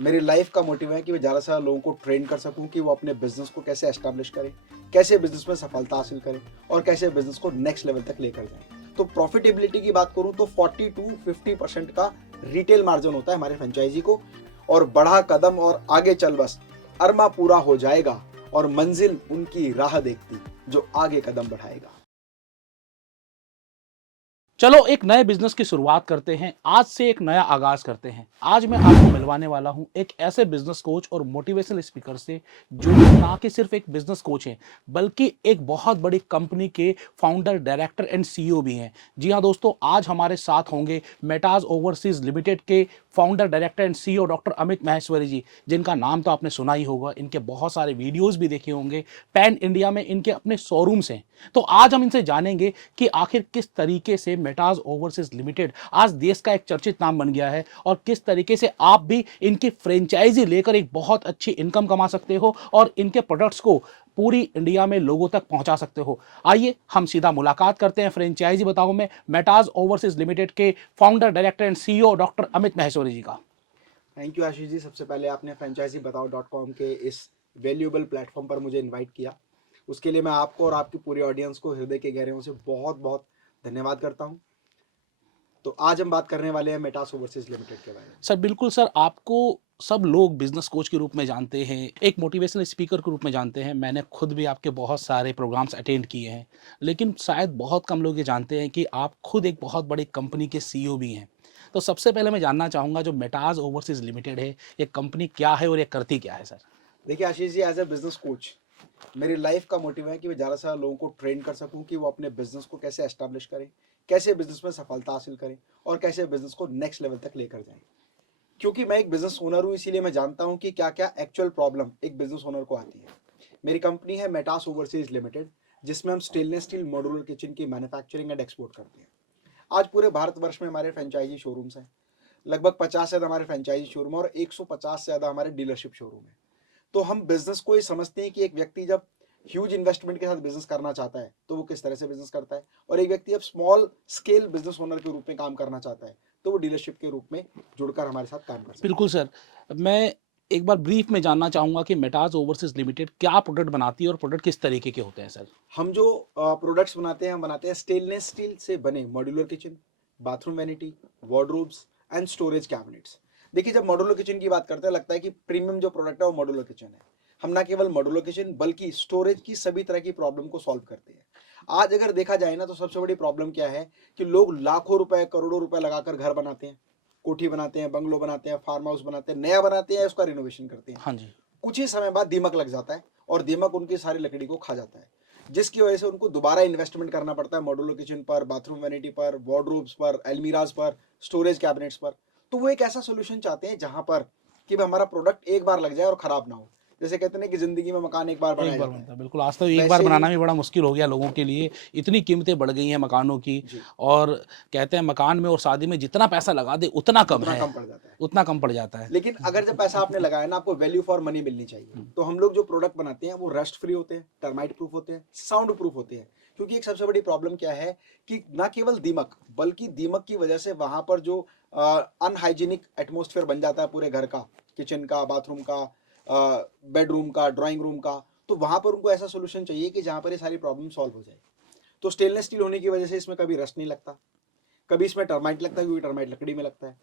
मेरी लाइफ का मोटिव है कि मैं ज़्यादा से ज़्यादा लोगों को ट्रेन कर सकूं कि वो अपने बिजनेस को कैसे एस्टैब्लिश करें, कैसे बिजनेस में सफलता हासिल करें और कैसे बिजनेस को नेक्स्ट लेवल तक लेकर जाएं। तो प्रॉफिटेबिलिटी की बात करूं तो 40 टू 50% का रिटेल मार्जिन होता है हमारे फ्रेंचाइजी को। और बढ़ा कदम और आगे चल बस, अरमा पूरा हो जाएगा और मंजिल उनकी राह देखती जो आगे कदम बढ़ाएगा। चलो एक नए बिजनेस की शुरुआत करते हैं। आज से एक नया आगाज करते हैं। आज मैं आपको मिलवाने वाला हूं एक ऐसे बिजनेस कोच और मोटिवेशनल स्पीकर से जो ना कि सिर्फ एक बिजनेस कोच हैं बल्कि एक बहुत बड़ी कंपनी के फाउंडर, डायरेक्टर एंड सीईओ भी हैं। जी हाँ दोस्तों, आज हमारे साथ होंगे मेटाज ओवरसीज लिमिटेड के founder, director and CEO doctor Amit Maheshwari ji, जिनका नाम तो आपने सुना ही होगा। इनके बहुत सारे वीडियोस भी देखे होंगे। पैन इंडिया में इनके अपने शोरूम्स हैं। तो आज हम इनसे जानेंगे कि आखिर किस तरीके से मेटाज ओवरसीज लिमिटेड आज देश का एक चर्चित नाम बन गया है और किस तरीके से आप भी इनकी फ्रेंचाइजी लेकर एक बहुत अच्छी इनकम कमा सकते हो और इनके प्रोडक्ट्स को पूरी इंडिया में लोगों तक पहुंचा सकते हो। आइए हम सीधा मुलाकात करते हैं फ्रेंचाइजी बताओ में मेटाज ओवरसीज लिमिटेड के founder, director and CEO doctor Amit Maheshwari ji का। Thank you Ashish ji. सबसे पहले आपने फ्रेंचाइजी बताओ .com के इस वैल्यूएबल प्लेटफॉर्म पर मुझे इनवाइट किया, उसके लिए मैं आपको और आपकी पूरी ऑडियंस को हृदय के गहराइयों से बहुत बहुत धन्यवाद करता हूं। तो आज हम बात करने वाले हैं मेटास ओवरसीज लिमिटेड के बारे में। सर बिल्कुल सर, आपको सब लोग बिजनेस कोच के रूप में जानते हैं, एक मोटिवेशनल स्पीकर के रूप में जानते हैं। मैंने खुद भी आपके बहुत सारे प्रोग्राम्स अटेंड किए हैं, लेकिन शायद बहुत कम लोग ये जानते हैं कि आप खुद एक बहुत बड़ी कंपनी के सीईओ भी हैं। तो सबसे पहले मैं जानना चाहूँगा, जो मेटाज ओवरसीज लिमिटेड है, ये कंपनी क्या है और ये करती क्या है सर? देखिए Ashish ji, as a business coach मेरी लाइफ का मोटिव है कि मैं ज़्यादा से ज़्यादा लोगों को ट्रेन कर सकूं कि वो अपने बिजनेस को कैसे एस्टैब्लिश करें, कैसे बिजनेस में सफलता हासिल करें और कैसे बिजनेस को नेक्स्ट लेवल तक लेकर जाएं। क्योंकि मैं एक बिजनेस ओनर हूं, इसीलिए मैं जानता हूं कि क्या क्या एक्चुअल प्रॉब्लम एक बिजनेस ओनर को आती है। मेरी कंपनी है मेटास ओवरसीज लिमिटेड, जिसमें हम स्टेनलेस स्टील मॉड्यूलर किचन की मैन्युफैक्चरिंग एंड एक्सपोर्ट करते हैं। आज पूरे भारतवर्ष में हमारे फ्रेंचाइजी शोरूम्स हैं। लगभग 50 से ज़्यादा हमारे फ्रेंचाइजी शोरूम और 150 से ज़्यादा हमारे डीलरशिप शोरूम है। तो हम बिजनेस को ये समझते हैं कि एक व्यक्ति जब ह्यूज इन्वेस्टमेंट के साथ बिजनेस करना चाहता है तो वो किस तरह से बिजनेस करता है, और एक व्यक्ति जब स्मॉल स्केल बिजनेस ओनर के रूप में काम करना चाहता है तो वो डीलरशिप के रूप में जुड़कर हमारे साथ काम कर सकता बिल्कुल है। सर। मैं एक बार ब्रीफ में जानना चाहूँगा कि मेटाज ओवरसीज लिमिटेड क्या प्रोडक्ट बनाती है और प्रोडक्ट किस तरीके के होते हैं सर? हम जो प्रोडक्ट्स बनाते हैं, हम बनाते हैं स्टेनलेस स्टील से बने modular kitchen, bathroom vanity, wardrobes and storage cabinets. देखिए, जब मॉड्यूलर किचन की बात करते हैं लगता है कि प्रीमियम जो प्रोडक्ट है वो मॉड्यूलर किचन है। हम ना केवल मॉड्यूलर किचन बल्कि स्टोरेज की सभी तरह की प्रॉब्लम को सॉल्व करते हैं। आज अगर देखा जाए ना तो सबसे बड़ी प्रॉब्लम क्या है कि लोग लाखों रुपए, करोड़ों रुपए लगाकर घर बनाते हैं, कोठी बनाते हैं, बंगलो बनाते हैं, फार्म हाउस बनाते हैं, नया बनाते हैं, उसका रिनोवेशन करते हैं। हाँ जी। कुछ ही समय बाद दीमक लग जाता है और दीमक उनकी सारी लकड़ी को खा जाता है, जिसकी वजह से उनको दोबारा इन्वेस्टमेंट करना पड़ता है मॉड्यूलर किचन पर, बाथरूम वैनिटी पर, वार्डरोब्स पर, अलमीराज पर, स्टोरेज कैबिनेट्स पर। तो वो एक ऐसा सोल्यूशन चाहते हैं जहां पर कि हमारा प्रोडक्ट एक बार लग जाए और खराब ना हो। जैसे कहते हैं कि जिंदगी में मकान एक बार एक बनाया बार जाता है, बनता है, बिल्कुल। आज तो एक बार वैसे ही बनाना भी बड़ा मुश्किल हो गया लोगों के लिए। इतनी कीमतें बढ़ गई हैं मकानों की। जी, और कहते हैं मकान में और शादी में जितना पैसा लगा दे उतना कम उतना है, कम पड़ जाता है। उतना कम पड़ जाता है। लेकिन अगर जब पैसा आपने लगाया ना, आपको वैल्यू फॉर मनी मिलनी चाहिए। तो हम लोग जो प्रोडक्ट बनाते हैं वो रस्ट फ्री होते हैं, टर्माइट प्रूफ होते हैं, साउंड प्रूफ होते हैं। क्योंकि एक सबसे बड़ी प्रॉब्लम क्या है कि ना केवल दीमक बल्कि दीमक की वजह से वहां पर जो अनहाइजीनिक एटमोस्फेयर बन जाता है पूरे घर का, किचन का, बाथरूम का, बेडरूम का, ड्राइंग रूम का, तो वहां पर उनको ऐसा सोल्यूशन चाहिए कि जहां पर ये सारी प्रॉब्लम सॉल्व हो जाए। तो स्टेनलेस स्टील होने की वजह से इसमें कभी रस्ट नहीं लगता, कभी इसमें टर्माइट लगता है क्योंकि टर्माइट लकड़ी में लगता है।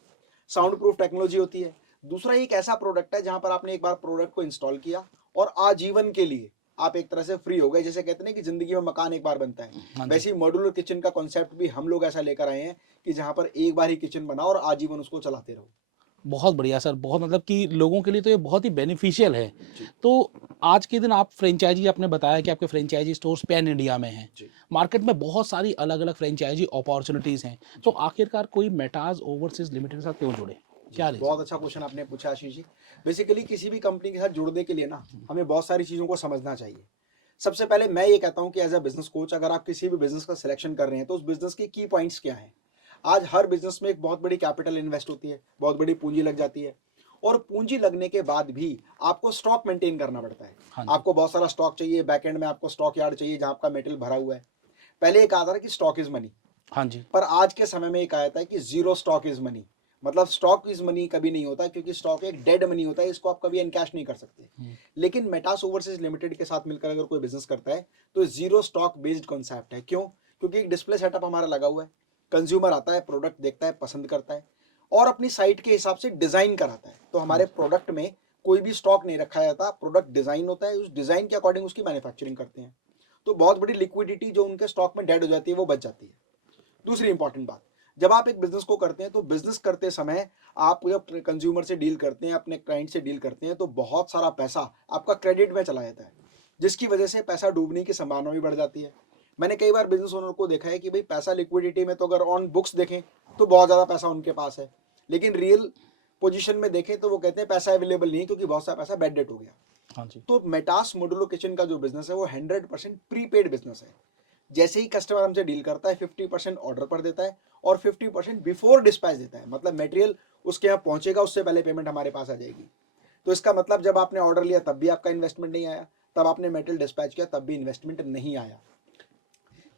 साउंड प्रूफ टेक्नोलॉजी होती है। दूसरा, एक ऐसा प्रोडक्ट है जहां पर आपने एक बार प्रोडक्ट को इंस्टॉल किया और आजीवन के लिए आप एक तरह से फ्री हो गए। जैसे कहते हैं कि जिंदगी में मकान एक बार बनता है, हाँ जी। वैसे ही मॉड्यूलर किचन का कॉन्सेप्ट भी हम लोग ऐसा लेकर आए हैं कि जहां पर एक बार ही किचन बनाओ और आजीवन उसको चलाते रहो। बहुत बढ़िया सर, बहुत मतलब कि लोगों के लिए तो ये बहुत ही बेनिफिशियल है। जी, तो आज के दिन आप फ्रेंचाइजी, आपने बताया कि आपके फ्रेंचाइजी स्टोर्स पैन इंडिया में हैं। जी, मार्केट में बहुत सारी अलग-अलग फ्रेंचाइजी अपॉर्चुनिटीज़ हैं। तो जी, आखिरकार कोई मेटाज ओवरसीज लिमिटेड के साथ क्यों जुड़े? जी। क्या रीज़न बहुत है? अच्छा क्वेश्चन आपने पूछा आशीष जी। बेसिकली किसी भी कंपनी के साथ जुड़ने के लिए ना हमें बहुत सारी चीज़ों को समझना चाहिए। सबसे पहले मैं ये कहता हूँ कि एज अ बिजनेस कोच अगर आप किसी भी बिजनेस का सिलेक्शन कर रहे हैं तो उस बिजनेस के की पॉइंट्स क्या हैं। आज हर बिजनेस में एक बहुत बड़ी कैपिटल इन्वेस्ट होती है, बहुत बड़ी पूंजी लग जाती है, और पूंजी लगने के बाद भी आपको स्टॉक मेंटेन करना पड़ता है। हाँ जी। आपको बहुत सारा स्टॉक चाहिए, बैकएंड में आपको स्टॉक यार्ड चाहिए जहां आपका मेटेरियल भरा हुआ है। पहले एक आता था कि स्टॉक इज मनी, हाँ जी। पर आज के समय में एक आया था कि जीरो स्टॉक इज मनी। मतलब स्टॉक इज मनी कभी नहीं होता, क्योंकि स्टॉक एक डेड मनी होता है, इसको आप कभी एनकैश नहीं कर सकते। लेकिन मेटास ओवरसीज लिमिटेड के साथ मिलकर अगर कोई बिजनेस करता है तो जीरो स्टॉक बेस्ड कॉन्सेप्ट है। क्यों? क्योंकि एक डिस्प्ले सेटअप हमारा लगा हुआ है, कंज्यूमर आता है, प्रोडक्ट देखता है, पसंद करता है और अपनी साइट के हिसाब से डिजाइन कराता है। तो हमारे प्रोडक्ट में कोई भी स्टॉक नहीं रखा जाता, प्रोडक्ट डिजाइन होता है, उस डिजाइन के अकॉर्डिंग उसकी मैन्युफैक्चरिंग करते हैं। तो बहुत बड़ी लिक्विडिटी जो उनके स्टॉक में डेड हो जाती है वो बच जाती है। दूसरी इंपॉर्टेंट बात, जब आप एक बिजनेस को करते हैं तो बिजनेस करते समय आप जब कंज्यूमर से डील करते हैं, अपने क्लाइंट से डील करते हैं, तो बहुत सारा पैसा आपका क्रेडिट में चला जाता है, जिसकी वजह से पैसा डूबने की संभावना भी बढ़ जाती है। मैंने कई बार बिजनेस ओनर को देखा है कि भाई पैसा लिक्विडिटी में तो अगर ऑन बुक्स देखें तो बहुत ज़्यादा पैसा उनके पास है, लेकिन रियल पोजीशन में देखें तो वो कहते हैं पैसा अवेलेबल नहीं है क्योंकि बहुत सारा पैसा बैड डेट हो गया। हाँ जी। तो मेटास मॉड्यूलो किचन का जो बिजनेस है वो 100% प्रीपेड बिजनेस है। जैसे ही कस्टमर हमसे डील करता है 50% ऑर्डर पर देता है और 50% बिफोर डिस्पैच देता है, मतलब मटेरियल उसके यहाँ पहुंचेगा उससे पहले पेमेंट हमारे पास आ जाएगी। तो इसका मतलब जब आपने ऑर्डर लिया तब भी आपका इन्वेस्टमेंट नहीं आया, तब आपने मटेरियल डिस्पैच किया तब भी इन्वेस्टमेंट नहीं आया।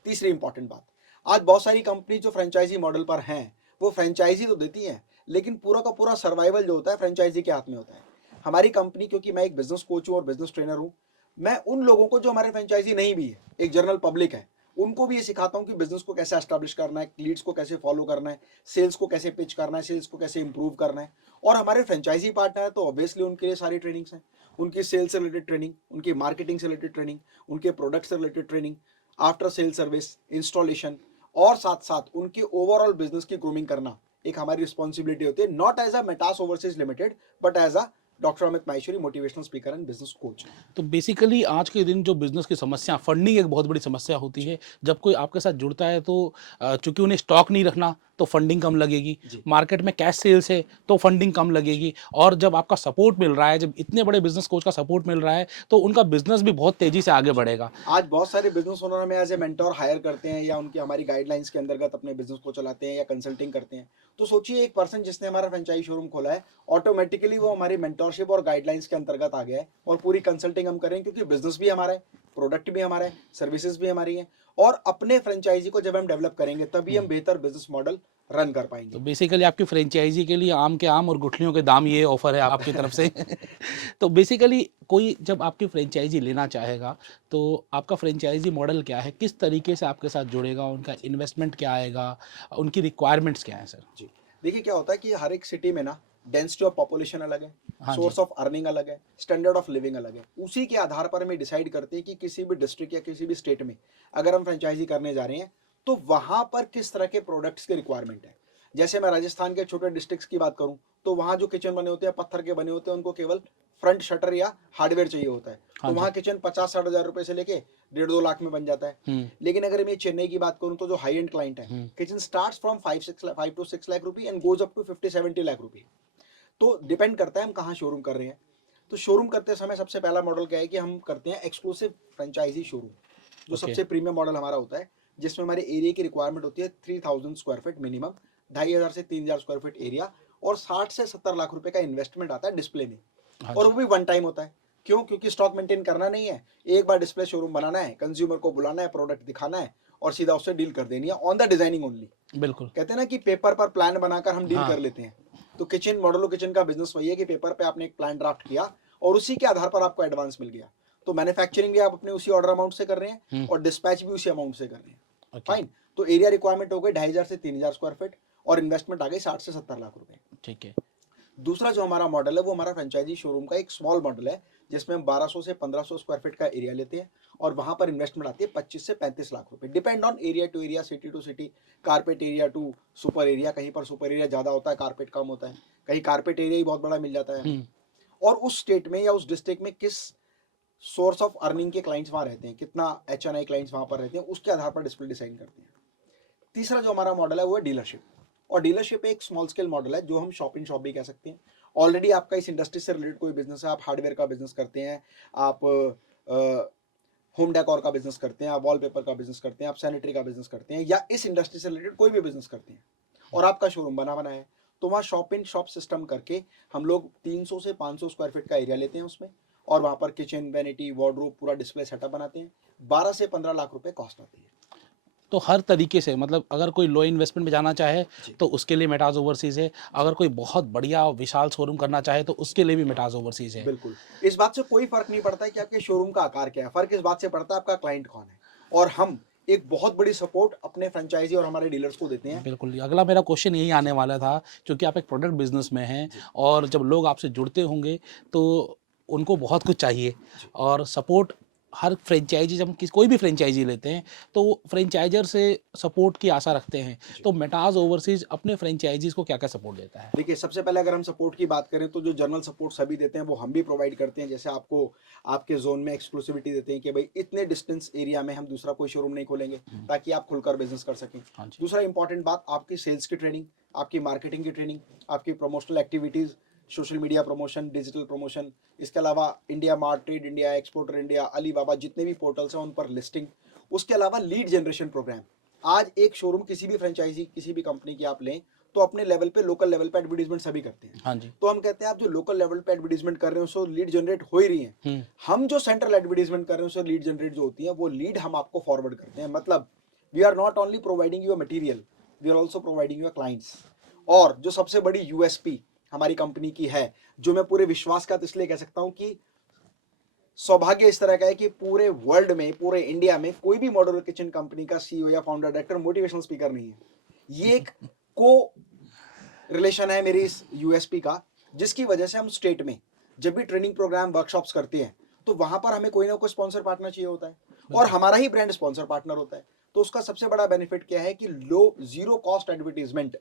तीसरी इंपॉर्टेंट बात, आज बहुत सारी कंपनी जो फ्रेंचाइजी मॉडल पर हैं वो फ्रेंचाइजी तो देती हैं, लेकिन पूरा का पूरा सर्वाइवल जो होता है फ्रेंचाइजी के हाथ में होता है। हमारी कंपनी, क्योंकि मैं एक बिजनेस कोच हूँ और बिजनेस ट्रेनर हूँ, मैं उन लोगों को जो हमारे फ्रेंचाइजी नहीं भी है, एक जनरल पब्लिक है, उनको भी ये सिखाता हूँ कि बिजनेस को कैसे एस्टैब्लिश करना है, लीड्स को कैसे फॉलो करना है, सेल्स को कैसे पिच करना है, सेल्स को कैसे इंप्रूव करना है। और हमारे फ्रेंचाइजी पार्टनर है तो ऑब्वियसली उनके लिए सारी ट्रेनिंग्स हैं, उनकी सेल्स से रिलेटेड ट्रेनिंग, उनकी मार्केटिंग से रिलेटेड ट्रेनिंग, उनके प्रोडक्ट से related training, after sale service, installation, और साथ साथ उनके ओवरऑल बिजनेस की ग्रूमिंग करना एक हमारी रिस्पॉन्सिबिलिटी होती है, not as a Metas overseas limited but as a doctor Amit Maheshwari, motivational speaker and business coach. तो बेसिकली आज के दिन जो बिज़नेस की समस्या फंडिंग एक बहुत बड़ी समस्या होती है। जब कोई आपके साथ जुड़ता है तो चूँकि उन्हें स्टॉक नहीं रखना तो फंडिंग कम लगेगी, जी मार्केट में कैश सेल्स है तो फंडिंग कम लगेगी और जब आपका सपोर्ट मिल रहा है, जब इतने बड़े बिज़नेस कोच का सपोर्ट मिल रहा है तो उनका बिज़नेस भी बहुत तेज़ी से आगे जी। बढ़ेगा। आज बहुत सारे बिजनेस ओनर हमें एज ए मेंटोर हायर करते हैं या उनकी हमारी गाइडलाइंस के अंतर्गत अपने बिजनेस को चलाते हैं या कंसल्टिंग करते हैं। तो सोचिए एक पर्सन जिसने हमारा फ्रेंचाइज शोरूम खोला है, ऑटोमेटिकली वो हमारी मेंटोरशिप और गाइडलाइंस के अंतर्गत आ गया है और पूरी कंसल्टिंग हम करें, क्योंकि बिजनेस भी हमारा है, प्रोडक्ट भी हमारा है, सर्विसेज भी हमारी है। और अपने फ्रेंचाइजी को जब हम डेवलप करेंगे तभी हम बेहतर बिजनेस मॉडल रन कर तो पाएंगे। बेसिकली आपकी फ्रेंचाइजी के लिए आम के आम और गुठलियों के दाम, ये ऑफर है आपकी तरफ से। तो बेसिकली कोई जब आपकी फ्रेंचाइजी लेना चाहेगा तो आपका फ्रेंचाइजी मॉडल क्या है, किस तरीके से आपके साथ जुड़ेगा, उनका इन्वेस्टमेंट क्या आएगा, उनकी रिक्वायरमेंट्स क्या है सर? जी, देखिए क्या होता है कि हर एक सिटी में ना डेंसिटी ऑफ पॉपुलेशन अलग है, हाँ जी। सोर्स ऑफ अर्निंग अलग है, स्टैंडर्ड ऑफ लिविंग अलग है। उसी के आधार पर हमें डिसाइड करते हैं कि किसी भी डिस्ट्रिक्ट या किसी भी स्टेट में अगर हम फ्रेंचाइजी करने जा रहे हैं तो वहां पर किस तरह के प्रोडक्ट्स की रिक्वायरमेंट है। जैसे मैं राजस्थान के छोटे डिस्ट्रिक्ट्स की बात करूं तो वहां जो किचन बने होते हैं पत्थर के बने होते हैं, उनको केवल फ्रंट शटर या हार्डवेयर चाहिए होता है। हाँ तो जी। वहां किचन 50-60 हज़ार रुपए से लेके 1.5-2 लाख में बन जाता है। हुँ, लेकिन अगर मैं चेन्नई की बात करूं तो जो हाई एंड क्लाइंट है, हुँ। Kitchen starts from 5 to 6 lakh rupee and goes up to 50-70 lakh rupee. तो डिपेंड करता है हम कहाँ शोरूम कर रहे हैं। तो शोरूम करते समय सबसे पहला मॉडल क्या है कि हम करते हैं एक्सक्लूसिव फ्रेंचाइजी शोरूम, जो ओके। सबसे प्रीमियम मॉडल हमारा होता है, जिसमें हमारे एरिया की रिक्वायरमेंट होती है 3000 स्क्वायर फीट मिनिमम, 2500 से 3000 स्क्वायर फीट एरिया, और 60 से 70 लाख रुपए का इन्वेस्टमेंट आता है डिस्प्ले में। हाँ और जी। वो भी वन टाइम होता है। क्यों? क्योंकि स्टॉक मेंटेन करना नहीं है, एक बार डिस्प्ले शोरूम बनाना है, कंज्यूमर को बुलाना है, प्रोडक्ट दिखाना है और सीधा उससे डील कर देनी है ऑन द डिजाइनिंग ओनली। बिल्कुल। कहते हैं ना कि पेपर पर प्लान बनाकर हम डील हाँ। कर लेते हैं। तो किचन मॉडलो किचन का बिजनेस वही है कि पेपर पे आपने एक प्लान ड्राफ्ट किया और उसी के आधार पर आपको एडवांस मिल गया। तो मैन्युफैक्चरिंग भी आप अपने उसी ऑर्डर अमाउंट से कर रहे हैं हुँ, और डिस्पैच भी उसी अमाउंट से कर रहे हैं। ओके। फाइन। तो एरिया रिक्वायरमेंट हो गई 2500 से 3000 स्क्वायर फीट और इन्वेस्टमेंट आ गई 60 से 70 लाख रुपए। ठीक है। दूसरा जो हमारा मॉडल है वो हमारा फ्रेंचाइजी शोरूम का एक स्मॉल मॉडल है, जिसमें हम 1200 से 1500 स्क्वायर फीट का एरिया लेते हैं और वहां पर इन्वेस्टमेंट आती है 25 से 35 लाख रुपए, depend on area to area, city to city, carpet area to super area. कहीं पर सुपर एरिया ज्यादा होता है, कारपेट कम होता है, कहीं कारपेट एरिया ही बहुत बड़ा मिल जाता है हमें। हुँ, और उस स्टेट में या उस डिस्ट्रिक्ट में किस सोर्स ऑफ अर्निंग के क्लाइंट्स वहां रहते हैं, कितना HNI क्लाइंट्स वहां पर रहते हैं, उसके आधार पर डिस्प्ले डिजाइन करते हैं। तीसरा जो हमारा मॉडल है वो है डीलरशिप। और डीलरशिप एक स्मॉल स्केल मॉडल है जो हम शॉप इन शॉप भी कह सकते हैं। ऑलरेडी आपका इस इंडस्ट्री से रिलेटेड कोई बिजनेस है, आप हार्डवेयर का बिजनेस करते हैं, आप होम डेकोर का बिजनेस करते हैं, आप वॉलपेपर का बिजनेस करते हैं, आप सैनिटरी का बिजनेस करते हैं, या इस इंडस्ट्री से रिलेटेड कोई भी बिजनेस करते हैं और आपका शोरूम बना बना है, तो वहाँ शॉप इन शॉप सिस्टम करके हम लोग 300 से 500 स्क्वायर फीट का एरिया लेते हैं उसमें, और वहाँ पर किचन, वैनिटी, वार्डरोब, पूरा डिस्प्ले सेटअप बनाते हैं। 12 से 15 लाख रुपए कॉस्ट आती है। तो हर तरीके से मतलब अगर कोई लो इन्वेस्टमेंट में जाना चाहे जी। तो उसके लिए मेटाज ओवरसीज़ है, अगर कोई बहुत बढ़िया विशाल शोरूम करना चाहे तो उसके लिए भी मेटाज ओवरसीज़ है। बिल्कुल। इस बात से कोई फ़र्क नहीं पड़ता है कि आपके शोरूम का आकार क्या है, फ़र्क इस बात से पड़ता है आपका क्लाइंट कौन है। और हम एक बहुत बड़ी सपोर्ट अपने फ्रेंचाइज़ी और हमारे डीलर्स को देते हैं। बिल्कुल, अगला मेरा क्वेश्चन यही आने वाला था, क्योंकि आप एक प्रोडक्ट बिज़नेस में हैं जी, और जब लोग आपसे जुड़ते होंगे तो उनको बहुत कुछ चाहिए जी, और सपोर्ट हर फ्रेंचाइज़ी जब हम कोई भी फ्रेंचाइज़ी लेते हैं तो फ्रेंचाइज़र से सपोर्ट की आशा रखते हैं। जी। तो मेटाज ओवरसीज़ अपने फ्रेंचाइज़ीज़ को क्या-क्या सपोर्ट देता है? देखिए, सबसे पहले अगर हम सपोर्ट की बात करें तो जो जनरल सपोर्ट सभी देते हैं वो हम भी प्रोवाइड करते हैं। जैसे आपको आपके ज़ोन में एक्सक्लूसिविटी देते हैं कि भई इतने डिस्टेंस एरिया में हम दूसरा कोई शोरूम नहीं खोलेंगे, हुँ, ताकि आप खुलकर बिज़नेस कर सकें। हाँ जी। दूसरा इम्पोर्टेंट बात आपकी सेल्स की ट्रेनिंग, आपकी मार्केटिंग की ट्रेनिंग, आपकी promotional activities, social media promotion, digital promotion, इसके अलावा India mart, trade India, exporter India, Alibaba जितने भी पोर्टल्स हैं उन पर लिस्टिंग। उसके अलावा लीड जनरेशन प्रोग्राम। आज एक शोरूम किसी भी फ्रेंचाइज़ी किसी भी कंपनी की आप लें, तो अपने लेवल पे लोकल लेवल पे एडवर्टाइजमेंट सभी करते हैं। हाँ जी। तो हम कहते हैं आप जो लोकल लेवल पे एडवर्टाइजमेंट कर रहे हो सो लीड जनरेट हो ही रही है। हुँ, हम जो सेंट्रल एडवर्टाइजमेंट कर रहे हो सो लीड जनरेट जो होती है वो लीड हम आपको फॉरवर्ड करते हैं। मतलब we are not only providing you a material, we are also providing you a clients. और जो सबसे बड़ी यूएसपी हमारी कंपनी की है, जो मैं पूरे विश्वास का इसलिए कह सकता हूँ कि सौभाग्य इस तरह का है कि पूरे वर्ल्ड में, पूरे इंडिया में कोई भी मॉड्यूलर किचन कंपनी का सीईओ या फाउंडर डायरेक्टर मोटिवेशनल स्पीकर नहीं है। ये एक को रिलेशन है मेरी इस यूएसपी का, जिसकी वजह से हम स्टेट में जब भी ट्रेनिंग प्रोग्राम वर्कशॉप्स करते हैं तो वहां पर हमें कोई ना कोई स्पॉन्सर पार्टनर चाहिए होता है और बिल्कुल। हमारा ही ब्रांड स्पॉन्सर पार्टनर होता है। तो उसका सबसे बड़ा बेनिफिट क्या है कि लो जीरो कॉस्ट एडवर्टीजमेंट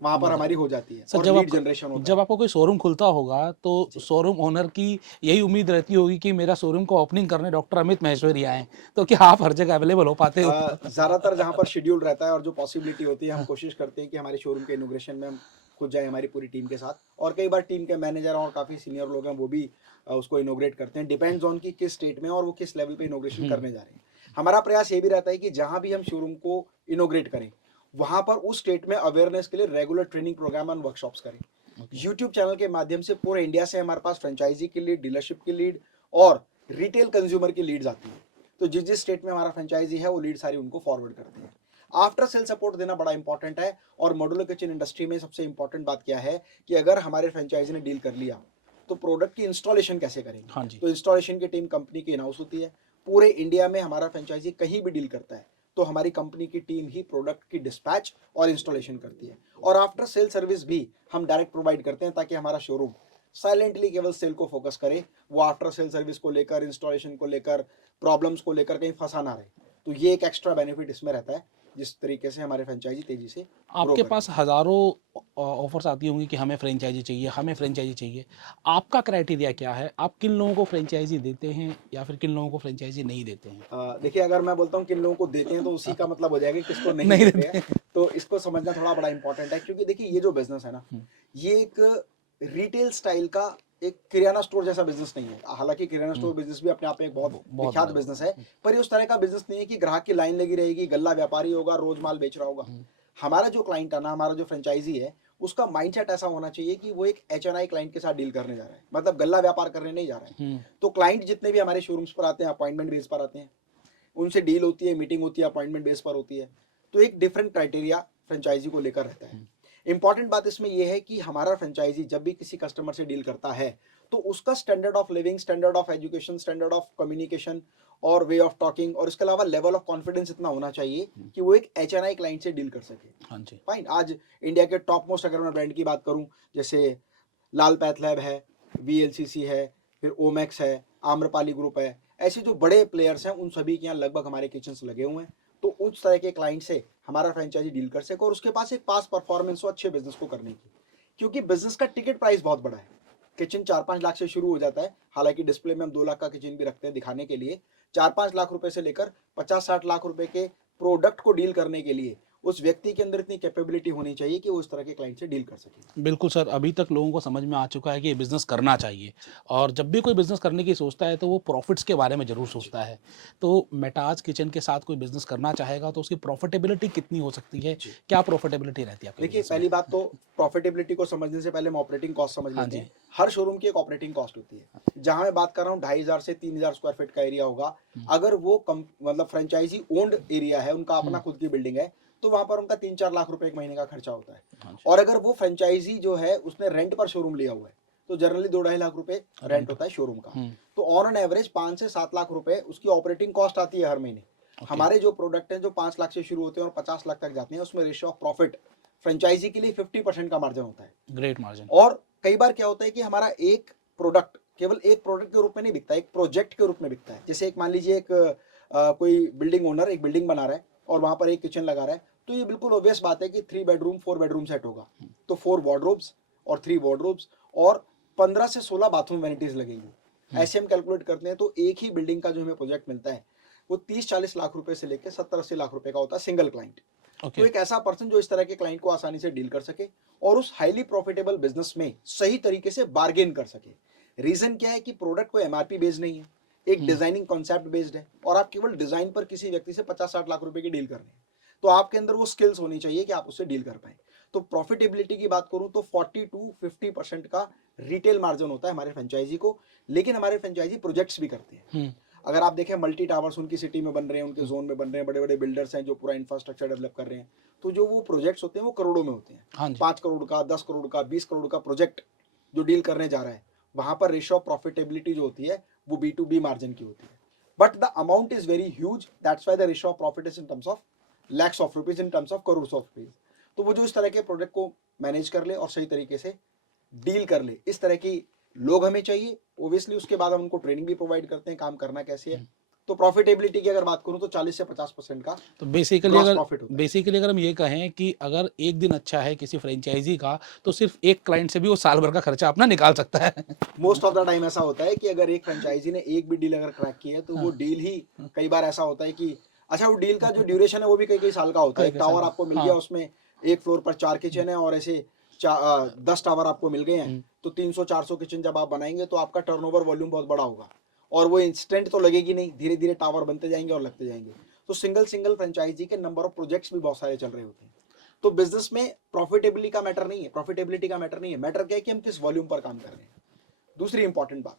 वहां पर मिल हमारी जाता हो जाती है सर, और लीड जनरेशन होता जब है। आपका कोई शोरूम खुलता होगा तो जी। शोरूम ओनर की यही उम्मीद रहती होगी कि मेरा शोरूम को ओपनिंग करने डॉक्टर अमित महेश्वरी आए, तो क्या आप हर जगह अवेलेबल हो पाते हो? ज़्यादातर जहाँ पर शेड्यूल रहता है और जो पॉसिबिलिटी होती है हम कोशिश करते हैं कि हमारे शोरूम के इनॉग्रेशन में हम खुद जाएँ हमारी पूरी टीम के साथ। और कई बार टीम के मैनेजर और काफ़ी सीनियर लोग हैं वो भी उसको इनॉग्रेट करते हैं। डिपेंड्स ऑन कि किस स्टेट में और वो किस लेवल पे इनॉग्रेशन हुँ, करने जा रहे हैं। हमारा प्रयास ये भी रहता है कि जहाँ भी हम शोरूम को इनॉग्रेट करें, वहाँ पर उस स्टेट में अवेयरनेस के लिए regular training program and workshops करें। ओके। यूट्यूब चैनल के माध्यम से पूरे इंडिया से हमारे पास फ्रेंचाइजी की लीड, डीलरशिप की लीड और रिटेल कंज्यूमर की लीड्स आती हैं। तो जिस जिस स्टेट में हमारा फ्रेंचाइजी है वो लीड सारी उनको फॉरवर्ड करते हैं। आफ्टर सेल सपोर्ट देना बड़ा इंपॉर्टेंट है। और मॉड्यूलर किचन इंडस्ट्री में सबसे इंपॉर्टेंट बात क्या है कि अगर हमारे फ्रेंचाइजी ने डील कर लिया तो प्रोडक्ट की इंस्टॉलेशन कैसे करेंगे। हाँ जी। तो इंस्टॉलेशन की टीम कंपनी की इन हाउस होती है। पूरे इंडिया में हमारा फ्रेंचाइजी कहीं भी डील करता है तो हमारी कंपनी की टीम ही प्रोडक्ट की डिस्पैच और इंस्टॉलेशन करती है। और आफ्टर सेल सर्विस भी हम डायरेक्ट प्रोवाइड करते हैं ताकि हमारा शोरूम साइलेंटली केवल सेल को फोकस करे, वो आफ्टर सेल सर्विस को लेकर, इंस्टॉलेशन को लेकर, प्रॉब्लम्स को लेकर कहीं फंसा ना रहे। तो ये एक एक्स्ट्रा बेनिफिट इसमें रहता है जिस तरीके से हमारे फ्रेंचाइजी तेजी से ग्रो आपके करते पास हैं। हज़ारों ऑफ़र्स आती होंगी कि हमें फ्रेंचाइज़ी चाहिए, हमें फ्रेंचाइज़ी चाहिए। आपका क्राइटेरिया क्या है? आप किन लोगों को फ्रेंचाइज़ी देते हैं या फिर किन लोगों को फ्रेंचाइज़ी नहीं देते हैं? देखिए अगर मैं बोलता हूँ किन लोगों को देते हैं तो उसी का मतलब हो जाएगा कि किसको नहीं नहीं देते हैं। देते हैं। तो इसको समझना थोड़ा बड़ा इंपॉर्टेंट है क्योंकि देखिए ये जो बिजनेस है ना, हुँ, ये एक रिटेल स्टाइल का एक किराना स्टोर जैसा बिजनेस नहीं है। हालांकि किराना हुँ, स्टोर बिजनेस भी अपने आप में एक बहुत बहुत विख्यात बड़ा बिजनेस है, हुँ, पर ये उस तरह का बिजनेस नहीं है कि ग्राहक की लाइन लगी रहेगी, गल्ला व्यापारी होगा, रोज माल बेच रहा होगा। हुँ, हमारा जो क्लाइंट है ना, हमारा जो फ्रेंचाइजी है, उसका माइंडसेट ऐसा होना चाहिए कि वो एक एचएनआई क्लाइंट के साथ डील करने जा रहा है, मतलब गल्ला व्यापार करने नहीं जा रहा है। हुँ, तो क्लाइंट जितने भी हमारे शोरूम्स पर आते हैं अपॉइंटमेंट बेस पर आते हैं, उनसे डील होती है, मीटिंग होती है, अपॉइंटमेंट बेस पर होती है। तो एक डिफरेंट क्राइटेरिया फ्रेंचाइजी को लेकर रहता है। हुँ, इंपॉर्टेंट बात इसमें यह है कि हमारा फ्रेंचाइजी जब भी किसी कस्टमर से डील करता है तो उसका standard of living, standard of education, standard of communication और वे ऑफ टॉकिंग और इसके अलावा लेवल ऑफ कॉन्फिडेंस इतना होना चाहिए हुँ, कि वो एक एचएनआई क्लाइंट से डील कर सके। हाँ जी। फाइन, आज इंडिया के टॉप मोस्ट अगर मैं ब्रांड की बात करूं, जैसे लाल पैथ लैब है, वीएलसीसी है, फिर ओमैक्स है, आम्रपाली ग्रुप है, ऐसे जो बड़े प्लेयर्स हैं उन सभी के यहाँ लगभग हमारे किचन्स लगे हुए हैं। तो उस तरह के क्लाइंट से हमारा फ्रेंचाइजी डील कर सके और उसके पास एक पास परफॉर्मेंस हो अच्छे बिजनेस को करने की। क्योंकि बिजनेस का टिकट प्राइस बहुत बड़ा है। किचन 4-5 लाख से शुरू हो जाता है, हालांकि डिस्प्ले में हम 2 लाख का किचन भी रखते हैं दिखाने के लिए। 4-5 लाख रुपए से लेकर 50-60 लाख रुपए के प्रोडक्ट को डील करने के लिए उस व्यक्ति के अंदर इतनी कैपेबिलिटी होनी चाहिए कि वो इस तरह के क्लाइंट से डील कर सके। बिल्कुल सर, अभी तक लोगों को समझ में आ चुका है कि ये बिज़नेस करना चाहिए और जब भी कोई बिज़नेस करने की सोचता है तो वो प्रॉफ़िट्स के बारे में ज़रूर जी। सोचता है। तो मेटाज किचन के साथ कोई बिज़नेस करना चाहेगा तो उसकी प्रॉफ़िटेबिलिटी कितनी हो सकती है? जी। क्या प्रॉफ़िटेबिलिटी रहती है आपके देखिए, बिज़नेस में? पहली बात तो प्रॉफिटेबिलिटी को समझने से पहले हम ऑपरेटिंग कॉस्ट समझ हाँ लेते जी। हैं। हर शोरूम की एक ऑपरेटिंग कॉस्ट होती है। जहाँ मैं बात कर रहा हूँ 2500 से 3000 स्क्वायर फीट का एरिया होगा। हुँ, अगर वो मतलब फ्रेंचाइजी ओन्ड एरिया है, उनका अपना हुँ, खुद की बिल्डिंग है, तो वहाँ पर उनका 3-4 लाख रुपए एक महीने का खर्चा होता है। हाँ जी। और अगर वो फ्रेंचाइजी जो है उसने रेंट पर शोरूम लिया हुआ है, तो जनरली 2-2.5 लाख रुपए रेंट रेंट होता है शोरूम का। हुँ, तो ऑन एन एवरेज 5 से 7 लाख रुपए उसकी ऑपरेटिंग कॉस्ट आती है हर महीने। ओके, हमारे जो प्रोडक्ट हैं जो 5 लाख से शुरू होते हैं और 50 लाख तक जाते हैं, उसमें रेशियो ऑफ प्रॉफिट फ्रेंचाइजी के लिए 50% का मार्जिन होता है। Great margin. और कई बार क्या होता है कि हमारा एक प्रोडक्ट केवल एक प्रोडक्ट के रूप में नहीं बिकता, एक प्रोजेक्ट के रूप में बिकता है। जैसे एक मान लीजिए एक कोई बिल्डिंग ओनर एक बिल्डिंग बना रहा है और वहां पर एक किचन लगा रहा है, तो ये बिल्कुल ऑब्वियस बात है कि 3 बेडरूम 4 बेडरूम सेट होगा, तो 4 वार्डरोब्स और 3 वार्डरोब्स और 15 से 16 बाथरूम वैनिटीज लगेंगी। हुँ, ऐसे हम कैलकुलेट करते हैं तो एक ही बिल्डिंग का जो हमें प्रोजेक्ट मिलता है वो 30-40 लाख रुपए से लेकर 70-80 लाख रुपए का होता है सिंगल क्लाइंट। तो ओके, एक ऐसा पर्सन जो इस तरह के क्लाइंट को आसानी से डील कर सके और उस हाईली प्रॉफिटेबल बिजनेस में सही तरीके से बार्गेन कर सके। रीजन क्या है कि प्रोडक्ट को एमआरपी बेस्ड नहीं है, एक हुँ, डिजाइनिंग कॉन्सेप्ट बेस्ड है और आप केवल डिजाइन पर किसी व्यक्ति से 50-60 लाख रुपए की डील कर रहे हैं। तो आपके अंदर वो स्किल्स होनी चाहिए कि आप उससे डील कर पाए। तो प्रॉफिटेबिलिटी की बात करूं तो 40 टू 50% का रिटेल मार्जिन होता है हमारे फ्रेंचाइजी को, लेकिन हमारे फ्रेंचाइजी प्रोजेक्ट्स भी करते हैं। हुँ, अगर आप देखें मल्टी टावर्स उनकी सिटी में बन रहे हैं, उनके हुँ, जोन में बन रहे हैं, बड़े बड़े बिल्डर्स हैं जो पूरा इंफ्रास्ट्रक्चर डेवलप कर रहे हैं, तो जो वो प्रोजेक्ट्स होते हैं वो करोड़ों में होते हैं। हाँ जी, 5 करोड़ का, 10 करोड़ का, 20 करोड़ का प्रोजेक्ट जो डील करने जा रहा है, वहां पर रेशियो ऑफ प्रॉफिटेबिलिटी जो होती है वो B2B मार्जिन की होती है। But the amount is very huge, that's why the ratio of profit is in terms of lakhs of rupees, in terms of crore of rupees. तो वो जो इस तरह के प्रोडक्ट को मैनेज कर ले और सही तरीके से डील कर ले, इस तरह की लोग हमें चाहिए। ओबियसली उसके बाद हम उनको ट्रेनिंग भी प्रोवाइड करते हैं काम करना कैसे है। हुँ। तो प्रॉफिटेबिलिटी की अगर बात करूं तो 40 से 50% का तो बेसिकली ग्रॉस अगर प्रॉफिट होता है। बेसिकली अगर हम ये कहें कि अगर एक दिन अच्छा है किसी फ्रेंचाइजी का तो सिर्फ एक क्लाइंट से भी वो साल भर का खर्चा अपना निकाल सकता है। मोस्ट ऑफ द टाइम ऐसा होता है कि अगर एक फ्रेंचाइजी ने एक भी डील अगर क्रैक की है तो वो हाँ, डील ही, कई बार ऐसा होता है कि अच्छा वो डील का जो ड्यूरेशन है वो भी कई कई साल का होता है। कई एक कई साल टावर का आपको मिल हाँ। गया, उसमें एक फ्लोर पर 4 किचन है और ऐसे 10 टावर आपको मिल गए हैं, हुँ, तो 300-400 किचन जब आप बनाएंगे तो आपका टर्नओवर वॉल्यूम बहुत बड़ा होगा और वो इंस्टेंट तो लगेगी नहीं, धीरे धीरे टावर बनते जाएंगे और लगते जाएंगे। तो सिंगल सिंगल फ्रेंचाइजी के नंबर ऑफ प्रोजेक्ट्स भी बहुत सारे चल रहे होते हैं। तो बिजनेस में प्रॉफिटेबिलिटी का मैटर नहीं है, प्रॉफिटेबिलिटी का मैटर नहीं है, मैटर क्या है कि हम किस वॉल्यूम पर काम कर रहे हैं। दूसरी इंपॉर्टेंट बात,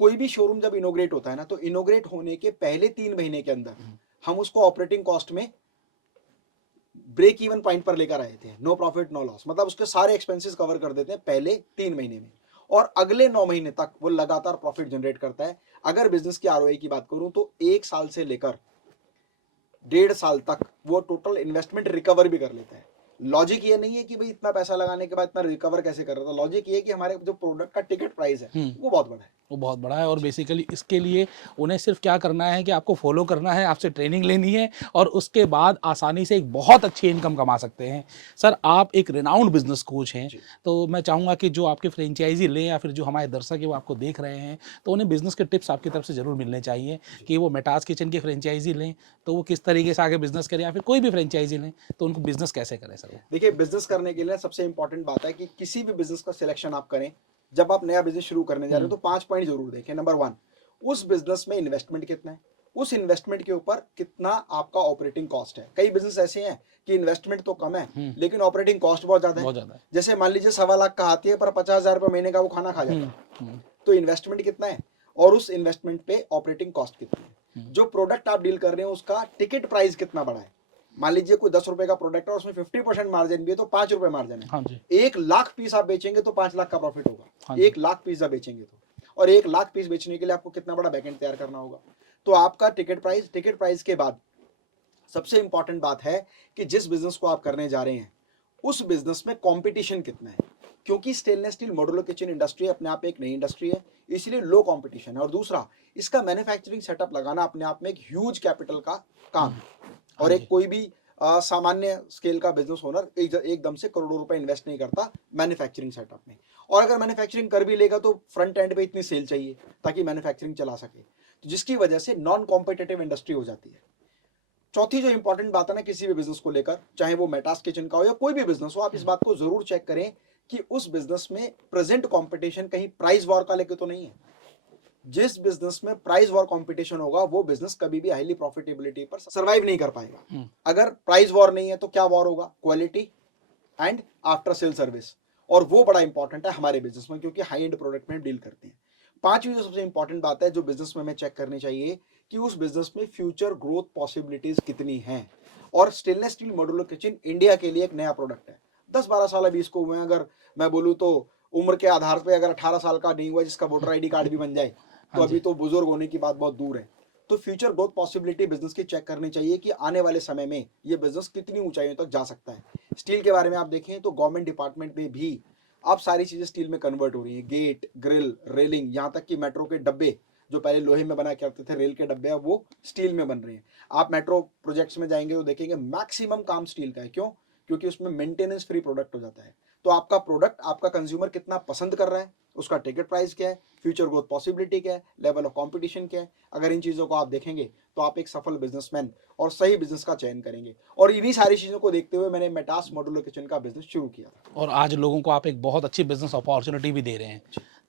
कोई भी शोरूम जब इनोग्रेट होता है ना, तो इनोग्रेट होने के पहले 3 महीने के अंदर हम उसको ऑपरेटिंग कॉस्ट में ब्रेक इवन पॉइंट पर लेकर आए थे। नो प्रॉफिट नो लॉस, मतलब उसके सारे एक्सपेंसेस कवर कर देते हैं पहले 3 महीने में और अगले 9 महीने तक वो लगातार प्रॉफिट जनरेट करता है। अगर बिजनेस की आरओआई की बात करूं तो 1 साल से लेकर 1.5 साल तक वो टोटल इन्वेस्टमेंट रिकवर भी कर लेता है। लॉजिक ये नहीं है कि भाई इतना पैसा लगाने के बाद इतना रिकवर कैसे कर रहा था, लॉजिक ये है कि हमारे जो प्रोडक्ट का टिकट प्राइस है हुँ। वो बहुत बड़ा है। वो बहुत बड़ा है और बेसिकली इसके लिए उन्हें सिर्फ क्या करना है कि आपको फॉलो करना है, आपसे ट्रेनिंग लेनी है और उसके बाद आसानी से एक बहुत अच्छी इनकम कमा सकते हैं। सर आप एक रिनाउंड बिज़नेस कोच हैं, जी। तो मैं चाहूँगा कि जो आपके फ्रेंचाइज़ी लें या फिर जो हमारे दर्शक हैं वो आपको देख रहे हैं, तो उन्हें बिज़नेस के टिप्स आपकी तरफ से ज़रूर मिलने चाहिए जी। कि वो मेटाज किचन की फ्रेंचाइज़ी लें, तो वो किस तरीके से आगे बिज़नेस करें या फिर कोई भी फ्रेंचाइज़ी लें, तो उनको बिज़नेस कैसे करें सर वो? देखिए, बिजनेस करने के लिए सबसे इंपॉर्टेंट बात है कि किसी भी बिजनेस का सिलेक्शन आप करें, जब आप नया बिजनेस शुरू करने जा रहे हो हुँ, तो 5 पॉइंट जरूर देखें। नंबर 1, उस बिजनेस में इन्वेस्टमेंट कितना है, उस इन्वेस्टमेंट के ऊपर कितना आपका ऑपरेटिंग कॉस्ट है। कई बिजनेस ऐसे हैं कि इन्वेस्टमेंट तो कम है हुँ, लेकिन ऑपरेटिंग कॉस्ट बहुत ज्यादा है। बहुत ज़्यादा है। जैसे मान लीजिए 1.25 लाख का आती है पर 50,000 रुपये महीने का वो खाना खा जाता हुँ, है। हुँ, तो इन्वेस्टमेंट कितना है और उस इन्वेस्टमेंट पे ऑपरेटिंग कॉस्ट कितनी है। हुँ, जो प्रोडक्ट आप डील कर रहे हो उसका टिकट प्राइस कितना बड़ा है। मान लीजिए कोई 10 रुपए का प्रोडक्ट है और उसमें 50% मार्जिन भी है तो 5 रुपए मार्जिन है। हाँ जी, 1 लाख पीस आप बेचेंगे तो 5 लाख का प्रॉफिट होगा। हाँ जी, 1 लाख पीस आप बेचेंगे तो, और 1 लाख पीस बेचने के लिए आपको कितना बड़ा बैकएंड तैयार करना होगा। तो आपका टिकट प्राइस के बाद सबसे इंपॉर्टेंट बात है कि जिस बिजनेस को आप करने जा रहे हैं उस बिजनेस में कंपटीशन कितना है, क्योंकि stainless steel modular kitchen industry अपने आप एक नई इंडस्ट्री है, इसलिए लो कंपटीशन है। और दूसरा, इसका मैन्युफैक्चरिंग सेटअप लगाना अपने आप में एक ह्यूज कैपिटल का काम है हाँ और एक जी, कोई भी सामान्य स्केल का बिजनेस ओनर एकदम से करोड़ों रुपए इन्वेस्ट नहीं करता मैन्युफैक्चरिंग सेटअप में। और अगर मैन्युफैक्चरिंग कर भी लेगा तो फ्रंट एंड पे इतनी सेल चाहिए ताकि मैन्युफैक्चरिंग चला सके, तो जिसकी वजह से नॉन कॉम्पिटिटिव इंडस्ट्री हो जाती है। चौथी जो इंपॉर्टेंट बात है ना किसी भी बिजनेस को लेकर, चाहे वो मेटास किचन का हो या कोई भी बिजनेस हो, आप इस बात को जरूर चेक करें कि उस बिजनेस में प्रेजेंट कंपटीशन कहीं प्राइस वॉर का लेके तो नहीं है। जिस बिजनेस में प्राइस वॉर कंपटीशन होगा वो बिजनेस कभी भी हाईली प्रॉफिटेबिलिटी पर सर्वाइव नहीं कर पाएगा। अगर प्राइस वॉर नहीं है तो क्या वॉर होगा? Quality and after sale service, और वो बड़ा इंपॉर्टेंट है हमारे बिजनेस में, क्योंकि हाई एंड प्रोडक्ट में हम डील करते हैं। पांचवी जो सबसे इंपॉर्टेंट बात है जो बिजनेस में हमें चेक करनी चाहिए कि उस बिजनेस में फ्यूचर ग्रोथ पॉसिबिलिटीज कितनी हैं। और stainless steel modular kitchen India के लिए एक नया प्रोडक्ट है। 10-12 साल अभी इसको हुए हैं, अगर मैं बोलूँ तो उम्र के आधार पर अगर 18 साल का नहीं हुआ जिसका वोटर आईडी कार्ड भी बन जाए तो हाँ जी। अभी तो बुजुर्ग होने की बात बहुत दूर है। तो फ्यूचर ग्रोथ पॉसिबिलिटी बिजनेस की चेक करनी चाहिए कि आने वाले समय में ये बिजनेस कितनी ऊंचाइयों तक जा सकता है। स्टील के बारे में आप देखें तो गवर्नमेंट डिपार्टमेंट में भी अब सारी चीजें स्टील में कन्वर्ट हो रही है। गेट, ग्रिल, रेलिंग, यहाँ तक कि मेट्रो के डब्बे जो पहले लोहे में बना करते थे, रेल के डब्बे, अब वो स्टील में बन रहे हैं। आप मेट्रो प्रोजेक्ट्स में जाएंगे तो देखेंगे मैक्सिमम काम स्टील का है। क्यों? क्योंकि उसमें मेंटेनेंस फ्री प्रोडक्ट हो जाता है। तो आपका प्रोडक्ट आपका कंज्यूमर कितना पसंद कर रहा है, उसका टिकट प्राइस क्या है, फ्यूचर ग्रोथ पॉसिबिलिटी क्या है, लेवल ऑफ कंपटीशन क्या है, अगर इन चीज़ों को आप देखेंगे तो आप एक सफल बिजनेसमैन और सही बिजनेस का चयन करेंगे। और इन्हीं सारी चीज़ों को देखते हुए मैंने मेटास मॉड्यूलर किचन का बिजनेस शुरू किया था। और आज लोगों को आप एक बहुत अच्छी बिजनेस अपॉर्चुनिटी भी दे रहे हैं।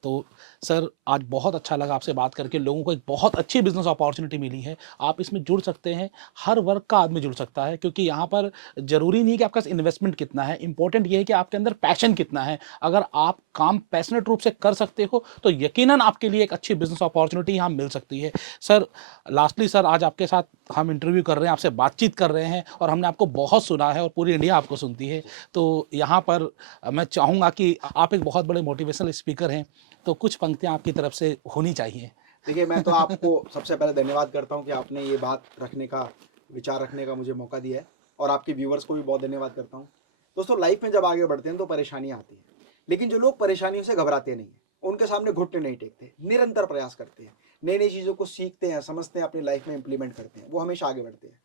तो सर आज बहुत अच्छा लगा आपसे बात करके, लोगों को एक बहुत अच्छी बिजनेस अपॉर्चुनिटी मिली है। आप इसमें जुड़ सकते हैं, हर वर्ग का आदमी जुड़ सकता है, क्योंकि यहाँ पर ज़रूरी नहीं कि आपका इन्वेस्टमेंट कितना है, इंपॉर्टेंट ये है कि आपके अंदर पैशन कितना है। अगर आप काम पैशनेट रूप से कर सकते हो तो यकीनन आपके लिए एक अच्छी बिजनेस अपॉर्चुनिटी यहाँ मिल सकती है। सर लास्टली सर आज आपके साथ हम इंटरव्यू कर रहे हैं, आपसे बातचीत कर रहे हैं और हमने आपको बहुत सुना है और पूरी इंडिया आपको सुनती है। तो यहाँ पर मैं चाहूँगा कि आप एक बहुत बड़े मोटिवेशनल स्पीकर हैं, तो कुछ पंक्तियाँ आपकी तरफ से होनी चाहिए। देखिए, मैं तो आपको सबसे पहले धन्यवाद करता हूँ कि आपने ये बात रखने का, विचार रखने का मुझे मौका दिया है, और आपके व्यूवर्स को भी बहुत धन्यवाद करता हूँ। दोस्तों, लाइफ में जब आगे बढ़ते हैं तो परेशानियाँ आती हैं, लेकिन जो लोग परेशानियों से घबराते नहीं हैं, उनके सामने घुटने नहीं टेकते, निरंतर प्रयास करते हैं, नई नई चीज़ों को सीखते हैं, समझते हैं, अपनी लाइफ में इंप्लीमेंट करते हैं, वो हमेशा आगे बढ़ते हैं।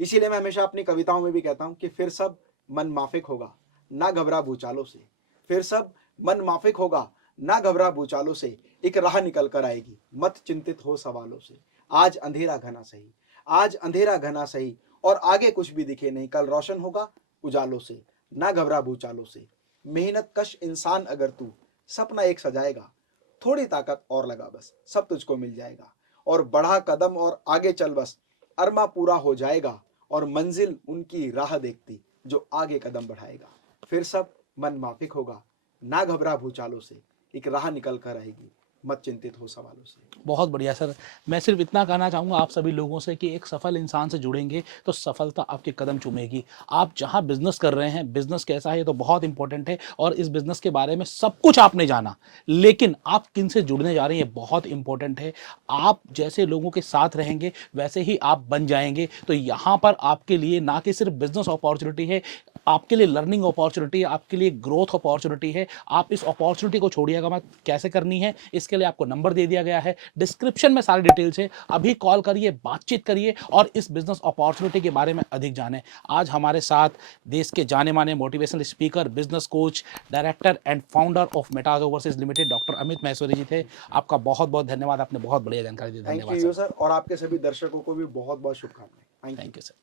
इसीलिए मैं हमेशा अपनी कविताओं में भी कहता हूँ कि फिर सब मन माफिक होगा, ना घबरा भूचालों से। फिर सब मन माफिक होगा, ना घबरा भूचालों से, एक राह निकल कर आएगी, मत चिंतित हो सवालों से। आज अंधेरा घना सही, आज अंधेरा घना सही, और आगे कुछ भी दिखे नहीं, कल रोशन होगा उजालों से। ना घबरा भूचालों से, मेहनत कश इंसान अगर तू, सपना एक सजाएगा, थोड़ी ताकत और लगा बस, सब तुझको मिल जाएगा। और बढ़ा कदम और आगे चल बस, अरमा पूरा हो जाएगा, और मंजिल उनकी राह देखती जो आगे कदम बढ़ाएगा। फिर सब मन माफिक होगा, ना घबरा भूचालों से, एक राह निकल कर आएगी, मत चिंतित हो सवालों से। बहुत बढ़िया सर। मैं सिर्फ इतना कहना चाहूँगा आप सभी लोगों से कि एक सफल इंसान से जुड़ेंगे तो सफलता आपके कदम चूमेगी। आप जहाँ बिज़नेस कर रहे हैं, बिज़नेस कैसा है ये तो बहुत इंपॉर्टेंट है, और इस बिज़नेस के बारे में सब कुछ आपने जाना, लेकिन आप किन से जुड़ने जा रहे हैं ये बहुत इंपॉर्टेंट है। आप जैसे लोगों के साथ रहेंगे वैसे ही आप बन जाएंगे। तो यहाँ पर आपके लिए ना कि सिर्फ बिज़नेस अपॉर्चुनिटी है, आपके लिए लर्निंग अपॉर्चुनिटी है, आपके लिए ग्रोथ अपॉर्चुनिटी है। आप इस अपॉर्चुनिटी को छोड़िएगा मत। कैसे करनी है इसके लिए आपको नंबर दे दिया गया है, डिस्क्रिप्शन में सारी डिटेल्स है। अभी कॉल करिए, बातचीत करिए और इस बिजनेस अपॉर्चुनिटी के बारे में अधिक जानें। आज हमारे साथ देश के जाने माने motivational speaker, business coach, director and founder of Metas overseas Limited doctor Amit Maheshwari ji थे। आपका बहुत बहुत धन्यवाद, आपने बहुत बढ़िया जानकारी दी। थैंक धन्यवाद यू सर। सर, और आपके सभी दर्शकों को भी बहुत बहुत शुभकामनाएं। Thank you. Thank you sir.